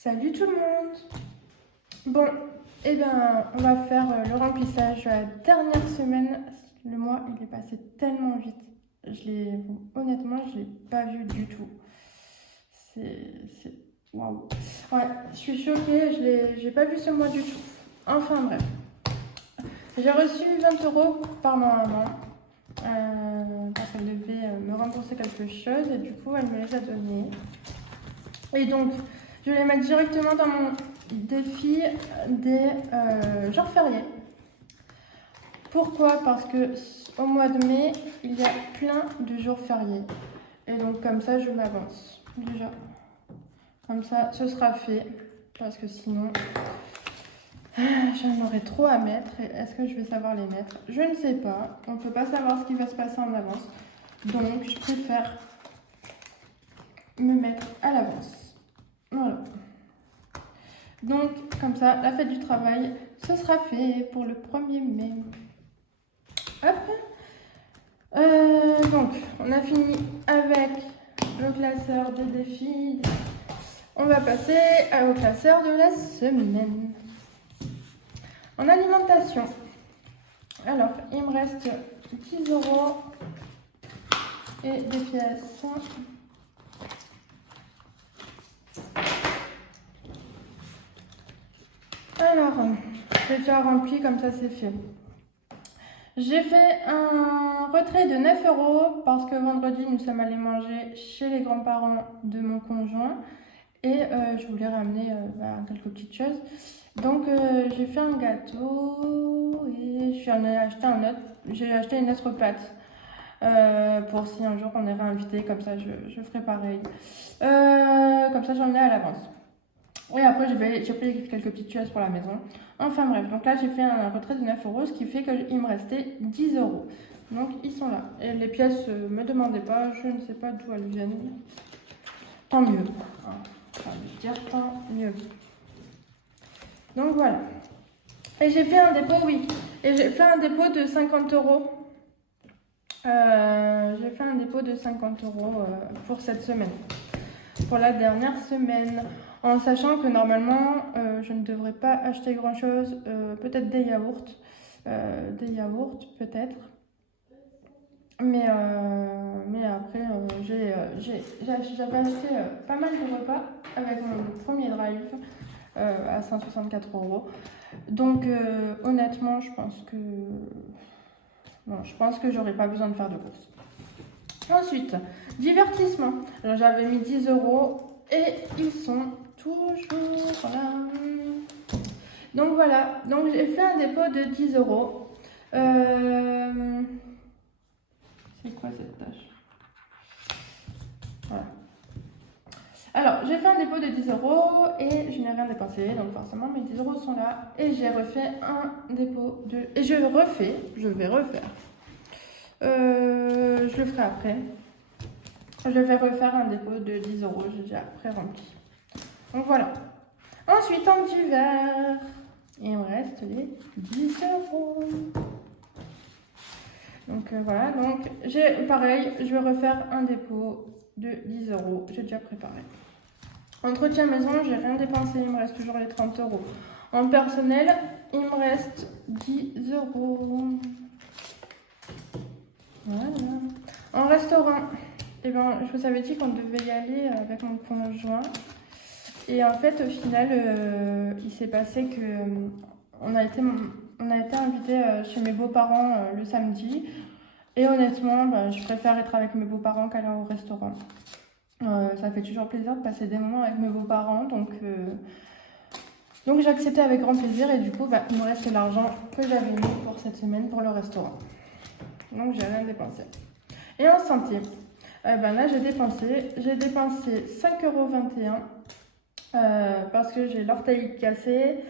Salut tout le monde. Bon, eh bien, on va faire le remplissage de la dernière semaine. Le mois, il est passé tellement vite. Honnêtement, je l'ai pas vu du tout. C'est, waouh. Ouais, je suis choquée. J'ai pas vu ce mois du tout. Enfin bref, j'ai reçu 20 euros par ma maman parce qu'elle devait me rembourser quelque chose et du coup, elle me les a donnés. Et donc, je vais les mettre directement dans mon défi des jours fériés. Pourquoi? Parce que au mois de mai, il y a plein de jours fériés. Et donc, comme ça, je m'avance déjà. Comme ça, ce sera fait. Parce que sinon, j'en aurais trop à mettre. Et est-ce que je vais savoir les mettre? Je ne sais pas. On ne peut pas savoir ce qui va se passer en avance. Donc, je préfère me mettre à l'avance. Voilà. Donc, comme ça, la fête du travail, ce sera fait pour le 1er mai. Hop. Donc, on a fini avec le classeur des défis. On va passer au classeur de la semaine. En alimentation, alors, il me reste 10 euros et des pièces. Alors, j'ai déjà rempli, comme ça c'est fait. J'ai fait un retrait de 9 euros parce que vendredi, nous sommes allés manger chez les grands-parents de mon conjoint et je voulais ramener quelques petites choses. Donc, j'ai fait un gâteau et j'en ai acheté un autre. J'ai acheté une autre pâte pour si un jour on est réinvité, comme ça je ferai pareil. Comme ça, j'en ai à l'avance. Et après, j'ai payé quelques petites choses pour la maison. Enfin bref, donc là, j'ai fait un retrait de 9 euros, ce qui fait qu'il me restait 10 euros. Donc, ils sont là. Et les pièces, ne me demandez pas, je ne sais pas d'où elles viennent. Tant mieux. Enfin, je veux dire, tant mieux. Donc, voilà. Et j'ai fait un dépôt, oui. Et j'ai fait un dépôt de 50 euros. J'ai fait un dépôt de 50 euros pour cette semaine. Pour la dernière semaine. En sachant que normalement, je ne devrais pas acheter grand chose, peut-être des yaourts, peut-être. Mais après, j'avais acheté pas mal de repas avec mon premier drive à 164 euros. Donc honnêtement, je pense que j'aurais pas besoin de faire de courses. Ensuite, divertissement. Alors j'avais mis 10 euros et ils sont toujours là. Donc voilà, donc j'ai fait un dépôt de 10 euros. C'est quoi cette tâche? Voilà. Alors, j'ai fait un dépôt de 10 euros et je n'ai rien dépensé, donc forcément mes 10 euros sont là. Et j'ai refait un dépôt de... Et je vais refaire. Je le ferai après. Je vais refaire un dépôt de 10 euros, j'ai déjà pré-rempli. Donc voilà. Ensuite, en divers, il me reste les 10 euros. Donc voilà, donc pareil, je vais refaire un dépôt de 10 euros. J'ai déjà préparé. Entretien maison, j'ai rien dépensé, il me reste toujours les 30 euros. En personnel, il me reste 10 euros. Voilà. En restaurant, eh ben, je vous avais dit qu'on devait y aller avec mon conjoint. Et en fait, au final, il s'est passé que on a été invités chez mes beaux-parents le samedi. Et honnêtement, je préfère être avec mes beaux-parents qu'aller au restaurant. Ça fait toujours plaisir de passer des moments avec mes beaux-parents. Donc j'ai accepté avec grand plaisir. Et du coup, il me reste l'argent que j'avais mis pour cette semaine pour le restaurant. Donc, j'ai rien dépensé. Et en santé, là, j'ai dépensé 5,21 € parce que j'ai l'orteil cassé.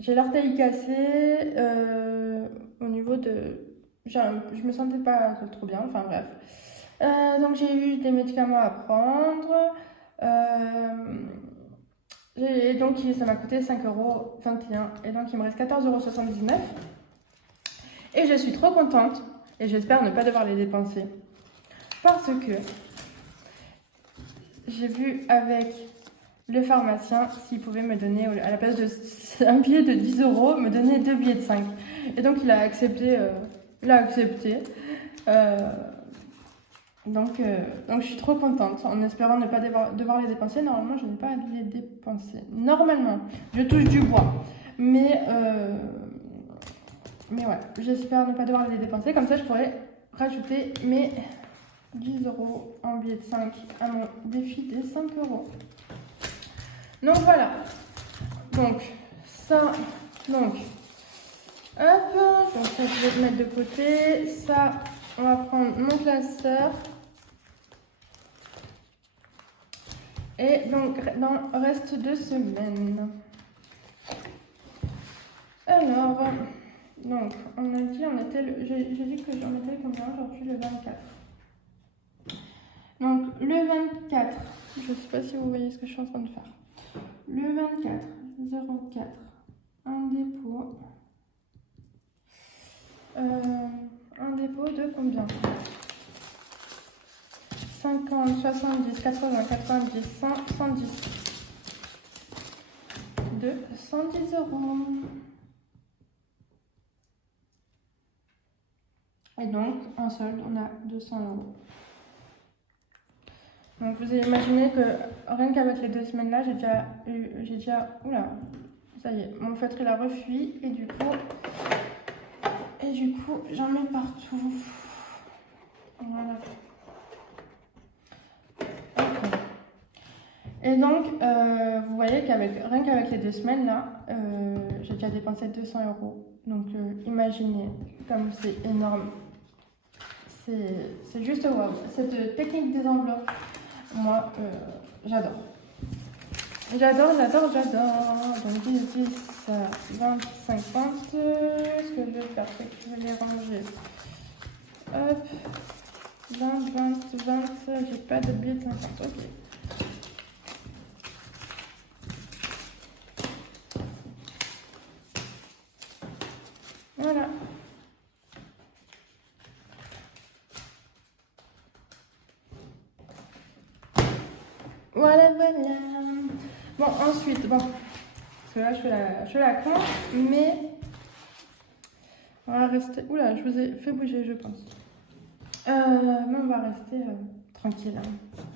J'ai l'orteil cassé au niveau de... Je me sentais pas trop bien, enfin bref. Donc, j'ai eu des médicaments à prendre. Et donc, ça m'a coûté 5,21 €. Et donc, il me reste 14,79 €. Et je suis trop contente. Et j'espère ne pas devoir les dépenser. Parce que j'ai vu avec le pharmacien s'il pouvait me donner, à la place d'un billet de 10 euros, me donner 2 billets de 5. Et donc il a accepté. Donc je suis trop contente, en espérant ne pas devoir les dépenser. Normalement, je n'ai pas à les dépenser. Normalement, je touche du bois. Mais ouais, j'espère ne pas devoir les dépenser. Comme ça, je pourrais rajouter mes 10 euros en billet de 5 à mon défi des 5 euros. Donc voilà. Donc ça, donc hop, donc ça je vais le mettre de côté. Ça, on va prendre mon classeur. Et donc dans le reste de semaine. Alors, donc on a dit, j'ai dit que j'en étais combien aujourd'hui, le 24. Donc le 24, je ne sais pas si vous voyez ce que je suis en train de faire. Le 24, 04, un dépôt. Un dépôt de combien? 50, 70, 80, 90, 100, 110. De 110 euros. Et donc, en solde, on a 200 euros. Donc, vous avez imaginé que rien qu'avec les 2 semaines-là, oula, ça y est, mon feutre il a refui et du coup, j'en mets partout. Voilà. Okay. Et donc, vous voyez rien qu'avec les 2 semaines là, j'ai déjà dépensé 200 euros. Donc, imaginez comme c'est énorme. C'est juste wow. Cette technique des enveloppes, moi, j'adore. J'adore. Donc 10, 10, 20, 50. Ce que je vais faire, c'est que je vais les ranger. Hop. 20. J'ai pas de billet de 50. Ok. Voilà. Voilà. Bon, ensuite, parce que là, je fais la con, mais on va rester... Oula, je vous ai fait bouger, je pense. Mais on va rester tranquille. Hein.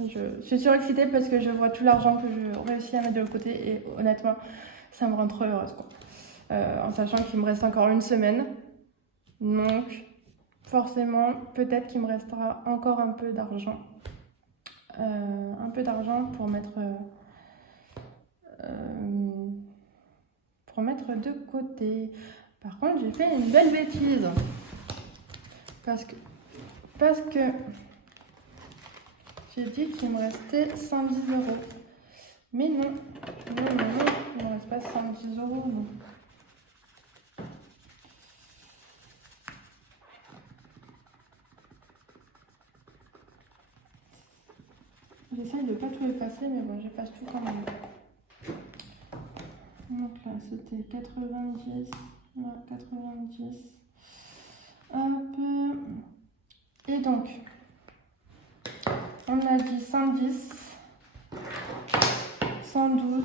Je suis surexcitée parce que je vois tout l'argent que je réussis à mettre de l'autre côté et honnêtement, ça me rend trop heureuse, quoi. En sachant qu'il me reste encore une semaine. Donc, forcément, peut-être qu'il me restera encore un peu d'argent. Pour mettre de côté. Par contre, j'ai fait une belle bêtise. Parce que j'ai dit qu'il me restait 110 euros. Mais non, il ne me reste pas 110 euros. Non. J'essaye de ne pas tout effacer, mais bon, j'efface tout quand même. Donc là, c'était 90. Là, 90. Hop. Et donc, on a dit 110, 112,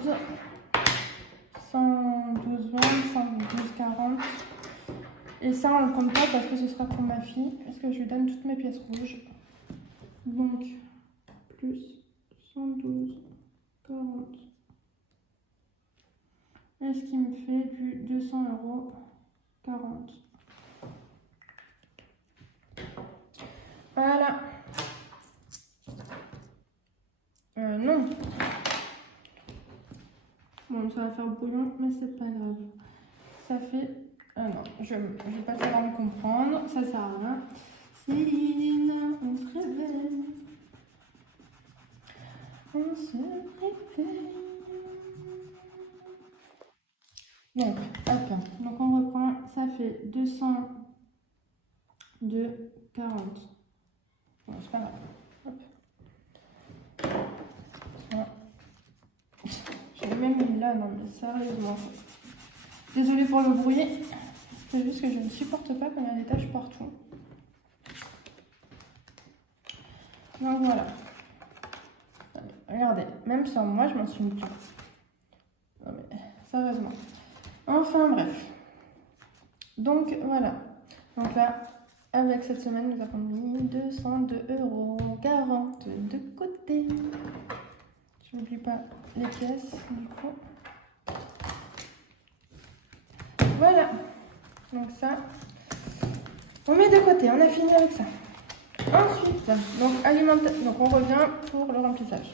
112, 20, 112, 40. Et ça, on ne le compte pas parce que ce sera pour ma fille. Est-ce que je lui donne toutes mes pièces rouges? Donc, plus 112, 40. Et ce qui me fait du 200 euros, 40. Voilà. Non. Bon, ça va faire brouillon, mais c'est pas grave. Ça fait... Ah non, je vais pas savoir me comprendre. Ça sert à rien. Céline, on se réveille. On se réveille. Donc, hop. Donc on reprend. Ça fait 202, 40. Bon, c'est pas grave. Hop. Voilà. J'ai même mis là, non mais sérieusement. Désolée pour le bruit. C'est juste que je ne supporte pas quand il y a des taches partout. Donc voilà. Regardez, même sans moi, je m'en souviens plus. Non mais, sérieusement. Enfin bref. Donc voilà. Donc là, avec cette semaine, nous avons mis 202,40 € de côté. Je n'oublie pas les pièces du coup. Voilà. Donc ça, on met de côté. On a fini avec ça. Ensuite, donc on revient pour le remplissage.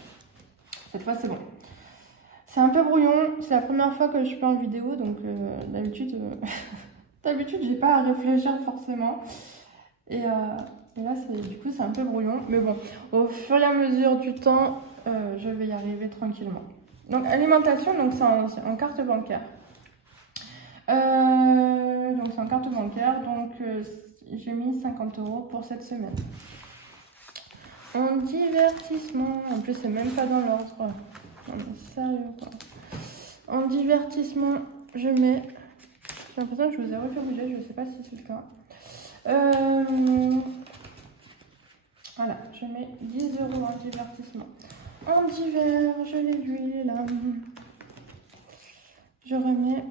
Cette fois, c'est bon. C'est un peu brouillon. C'est la première fois que je fais en vidéo, donc d'habitude, j'ai pas à réfléchir forcément. Et là, du coup, c'est un peu brouillon. Mais bon, au fur et à mesure du temps, je vais y arriver tranquillement. Donc, alimentation, donc c'est en carte bancaire. Donc, c'est en carte bancaire. Donc, j'ai mis 50 € pour cette semaine. En divertissement, en plus, c'est même pas dans l'ordre. Non, mais sérieux, quoi. En divertissement, je mets. J'ai l'impression que je vous ai refait bouger, je sais pas si c'est le cas. Voilà, je mets 10 € en divertissement. En divers, je l'ai là. Je remets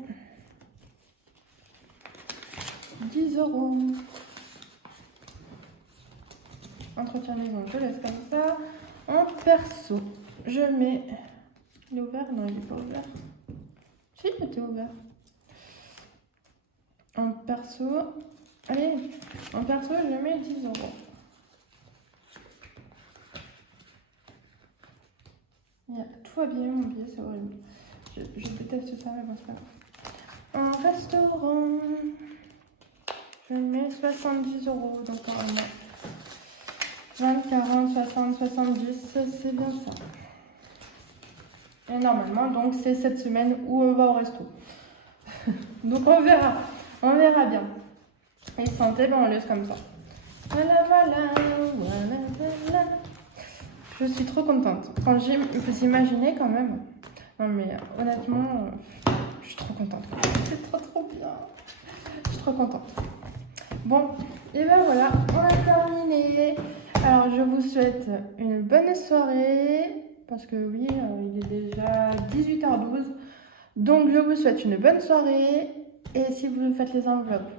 10 €. Entretien maison, je laisse comme ça. En perso, je mets. Il est ouvert? Non, il n'est pas ouvert. Si, il était ouvert. En perso, allez, en perso, je mets 10 €. Tout va bien, mon billet, c'est horrible. Je déteste ça, mais bon, c'est pas grave. En restaurant, je mets 70 €. Donc, normalement, 20, 40, 60, 70, c'est bien ça. Et normalement, donc, c'est cette semaine où on va au resto. Donc, on verra bien. Et santé, ben, on laisse comme ça. Voilà. Je suis trop contente. Quand vous imaginez quand même. Non mais honnêtement, je suis trop contente. C'est trop bien. Je suis trop contente. Bon, et ben voilà, on a terminé. Alors je vous souhaite une bonne soirée. Parce que oui, il est déjà 18h12. Donc je vous souhaite une bonne soirée. Et si vous faites les enveloppes,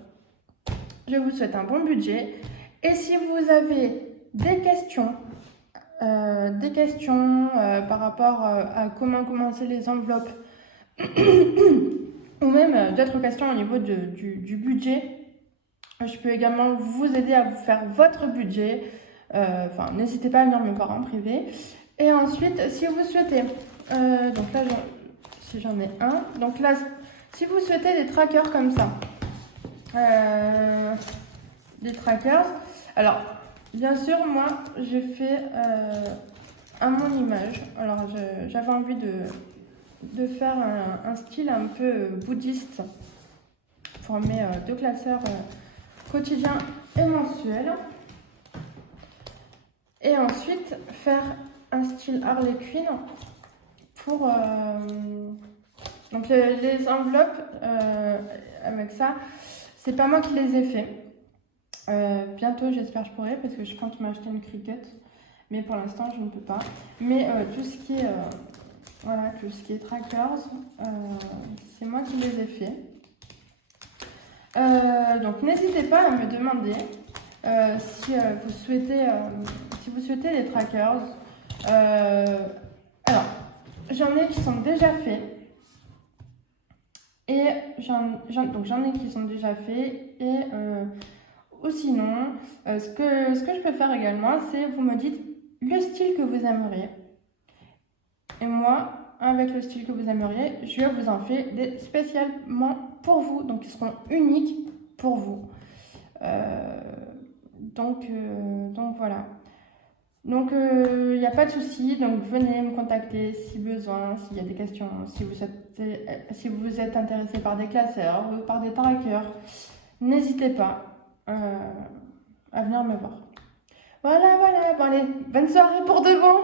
je vous souhaite un bon budget. Et si vous avez des questions par rapport à comment commencer les enveloppes ou même d'autres questions au niveau du budget, je peux également vous aider à vous faire votre budget. Enfin, n'hésitez pas à venir me voir en privé. Et ensuite, si vous souhaitez, donc là, si j'en ai un, donc là, si vous souhaitez des trackers comme ça, des trackers, alors bien sûr, moi, j'ai fait à mon image. Alors, j'avais envie de faire un style un peu bouddhiste pour mes deux classeurs quotidiens et mensuels. Et ensuite, faire un style Harley Quinn pour... donc, les enveloppes avec ça, c'est pas moi qui les ai fait. Bientôt, j'espère que je pourrai, parce que je compte m'acheter une Cricut. Mais pour l'instant, je ne peux pas. Mais tout ce qui est trackers, c'est moi qui les ai fait. Donc, n'hésitez pas à me demander si vous souhaitez des trackers. Alors, j'en ai qui sont déjà faits. Et j'en ai qui sont déjà faits. Et ou sinon, ce que je peux faire également, c'est vous me dites le style que vous aimeriez. Et moi, avec le style que vous aimeriez, je vous en fais des spécialement pour vous. Donc, ils seront uniques pour vous. Donc voilà. Donc, il n'y a pas de souci. Donc, venez me contacter si besoin, s'il y a des questions, si vous êtes intéressé par des classeurs ou par des trackers. N'hésitez pas à venir me voir. Voilà. Bon, allez, bonne soirée pour de bon.